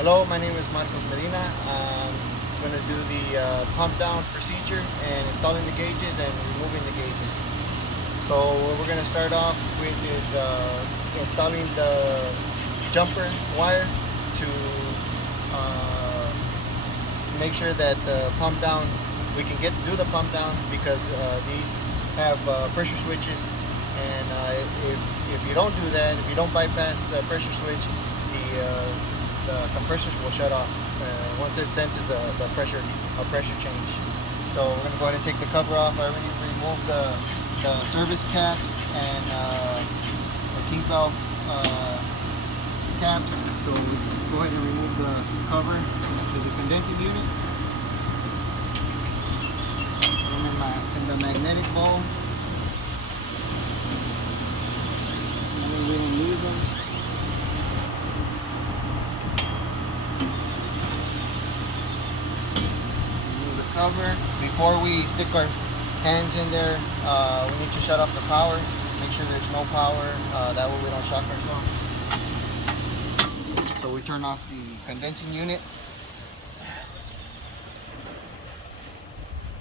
Hello, my name is Marcos Medina. I'm going to do the pump down procedure and installing the gauges and removing the gauges. So what we're going to start off with is installing the jumper wire to make sure that the pump down, we can do the pump down because these have pressure switches, and if you don't do that, if you don't bypass the pressure switch, the compressors will shut off once it senses the pressure change. So we're going to go ahead and take the cover off. I already removed the service caps and the kink valve caps. So we go ahead and remove the cover to the condensing unit. In the magnetic bowl. And we don't lose them. Remove the cover. Before we stick our hands in there, we need to shut off the power. Make sure there's no power. That way we don't shock ourselves. So we turn off the condensing unit.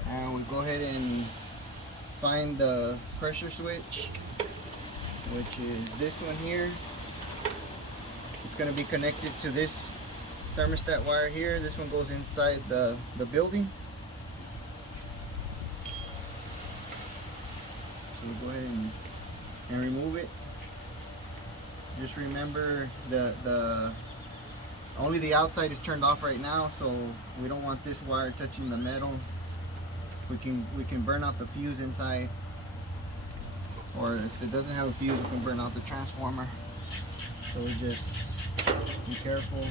And we go ahead and find the pressure switch, which is this one here. It's going to be connected to this thermostat wire here. This one goes inside the building. So we go ahead and remove it. Just remember the only the outside is turned off right now, so we don't want this wire touching the metal. We can burn out the fuse inside, or if it doesn't have a fuse, we can burn out the transformer. So we just be careful.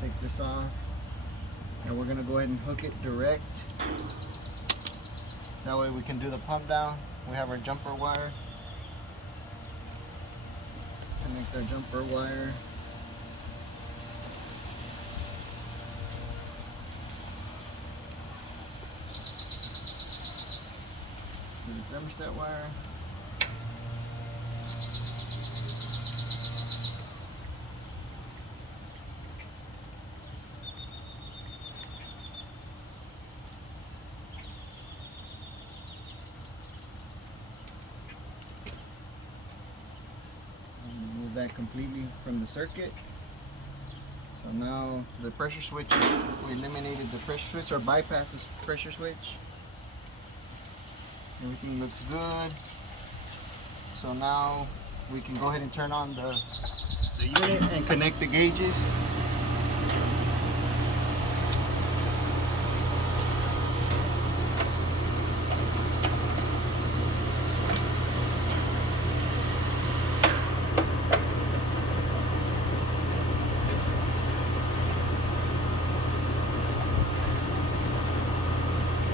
Take this off, and we're gonna go ahead and hook it direct. That way we can do the pump down. We have our jumper wire. Connect our jumper wire. The thermostat wire. Remove that completely from the circuit. So now the pressure switch is, we eliminated the pressure switch or bypassed the pressure switch. Everything looks good. So now we can go ahead and turn on the unit and connect the gauges.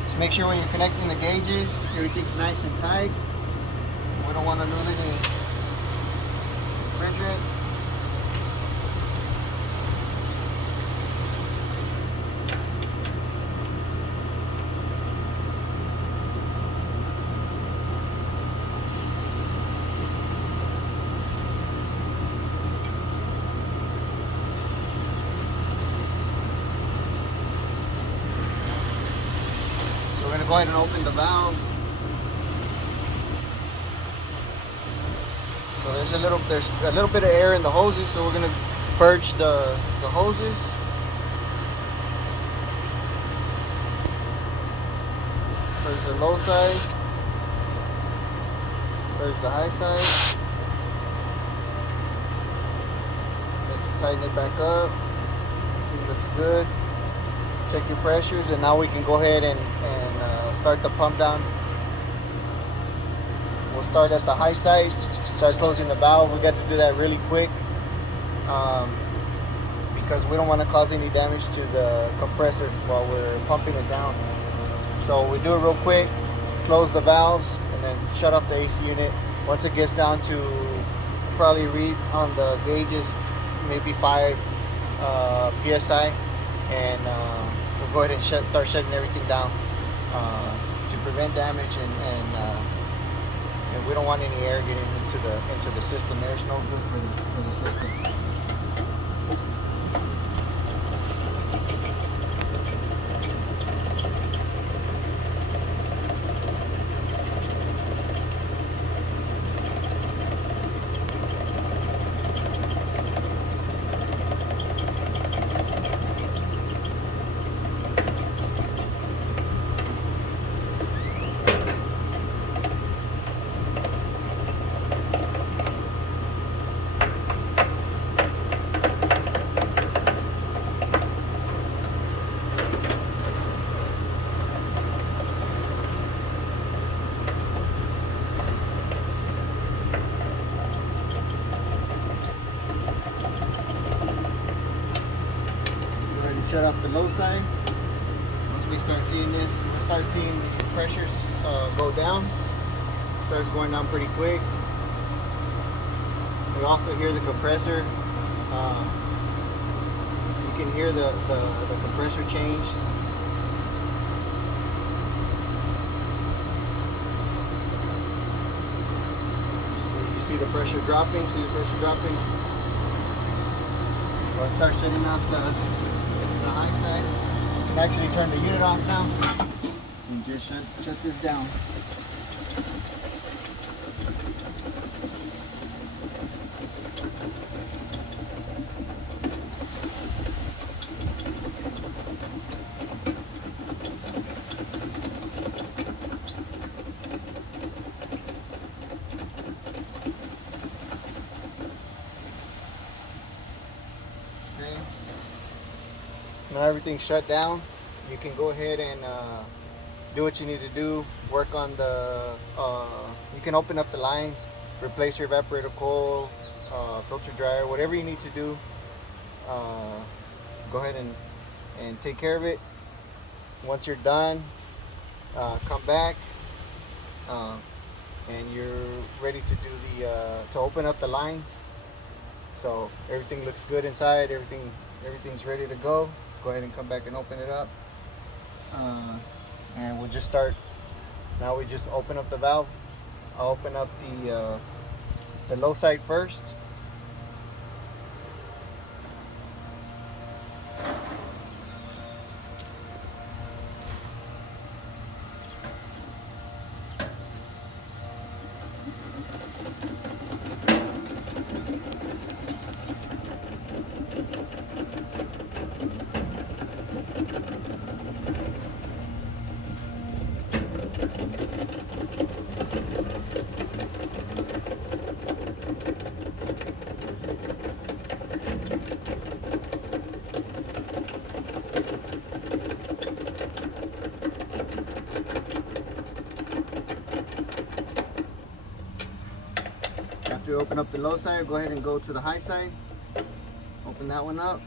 Just make sure when you're connecting the gauges, everything's nice and tight. We don't want to lose any refrigerant. So we're going to go ahead and open the valves. So there's a little bit of air in the hoses, so we're gonna purge the hoses. There's the low side. There's the high side. Tighten it back up. It looks good. Check your pressures, and now we can go ahead and start the pump down. We'll start at the high side. Start closing the valve. We got to do that really quick because we don't want to cause any damage to the compressor while we're pumping it down. So we do it real quick, close the valves, and then shut off the AC unit. Once it gets down to, probably read on the gauges, maybe 5 psi, and we'll go ahead and start shutting everything down to prevent damage, and we don't want any air getting into the system. There's no good for the system. shut off the low side. Once we start seeing this, we'll start seeing these pressures go down. It starts going down pretty quick. We also hear the compressor. You can hear the compressor change. You see the pressure dropping. See the pressure dropping. We'll start shutting off the high side. You can actually turn the unit off now and just shut this down. Now everything's shut down. You can go ahead and do what you need to do. Work on the, you can open up the lines, replace your evaporator coil, filter dryer, whatever you need to do. Go ahead and take care of it. Once you're done, come back and you're ready to do to open up the lines. So everything looks good inside, everything's ready to go. Go ahead and come back and open it up. And we'll just start. Now we just open up the valve. I'll open up the low side first. After you open up the low side, go ahead and go to the high side. Open that one up.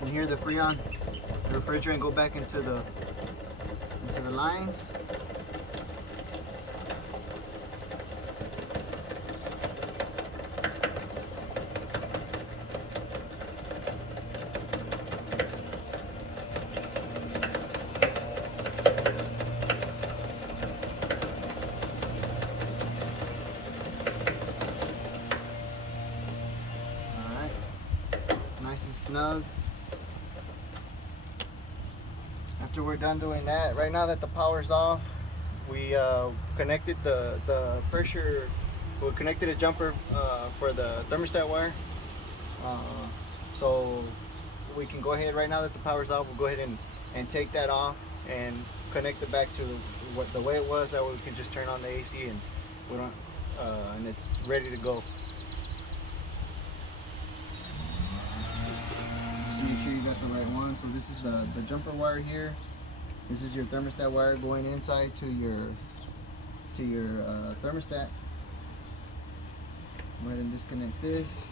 And here the Freon, the refrigerant, go back into the lines. Nice and snug. After we're done doing that, right now that the power's off, we connected the pressure, we connected a jumper for the thermostat wire. So we can go ahead, right now that the power's off, we'll go ahead and take that off and connect it back to the way it was. That way we can just turn on the AC and we don't, and it's ready to go. Make sure you got the right one. So this is the jumper wire here. This is your thermostat wire going inside to your thermostat. Go ahead and disconnect this.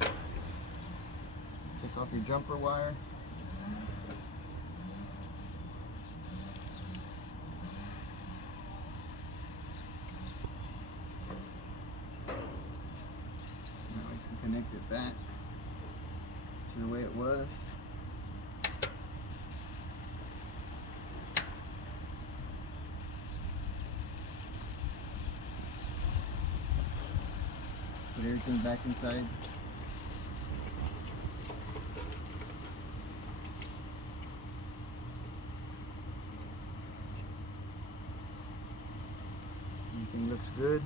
Take off your jumper wire. Connect it back to the way it was. Put everything back inside. Everything looks good.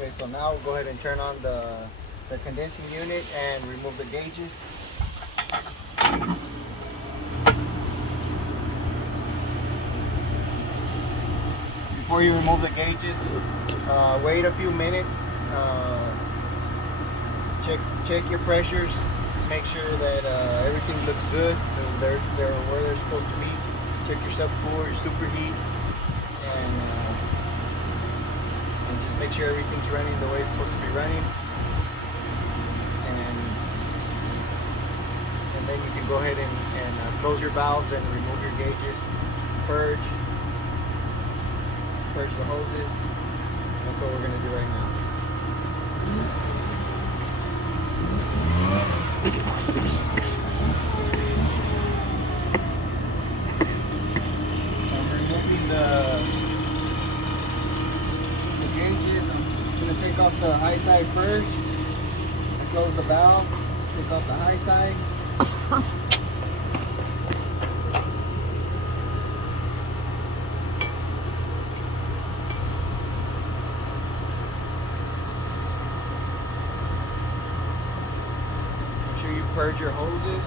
Okay, so now we'll go ahead and turn on the condensing unit and remove the gauges. Before you remove the gauges, wait a few minutes. Check your pressures. Make sure that everything looks good. They're where they're supposed to be. Check your subcooler, your superheat. and just make sure everything's running the way it's supposed to be running. And then you can go ahead and close your valves and remove your gauges, purge the hoses. That's what we're going to do right now. I'm removing the gauges. I'm going to take off the high side first. Close the valve, take off the high side. Make sure you purge your hoses.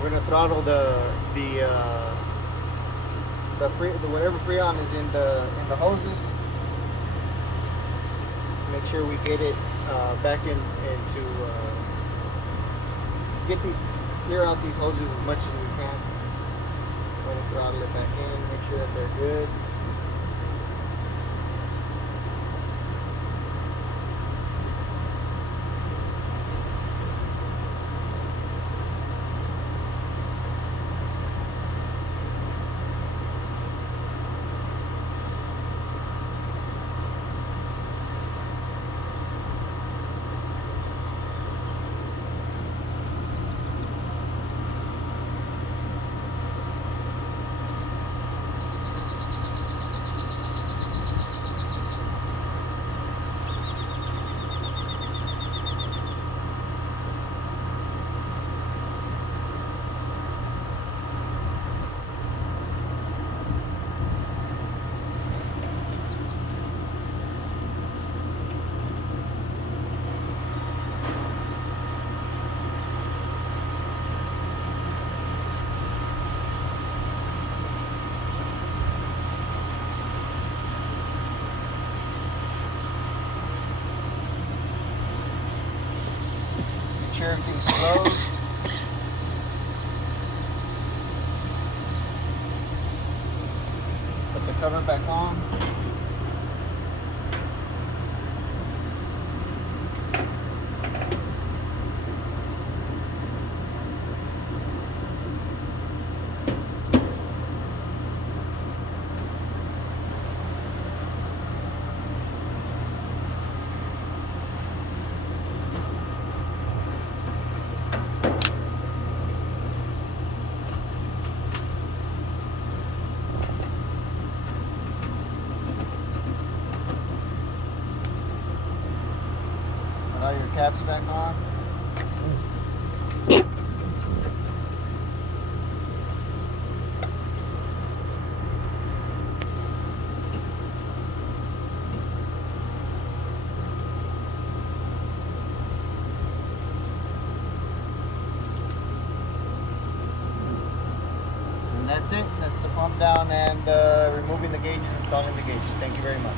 We're gonna throttle whatever freon is in the hoses. Make sure we get it back into clear out these hoses as much as we can. We're gonna throttle it back in, make sure that they're good. Sure everything's closed. Put the cover back on. Put all your caps back on. And that's it. That's the pump down and removing the gauges, installing the gauges. Thank you very much.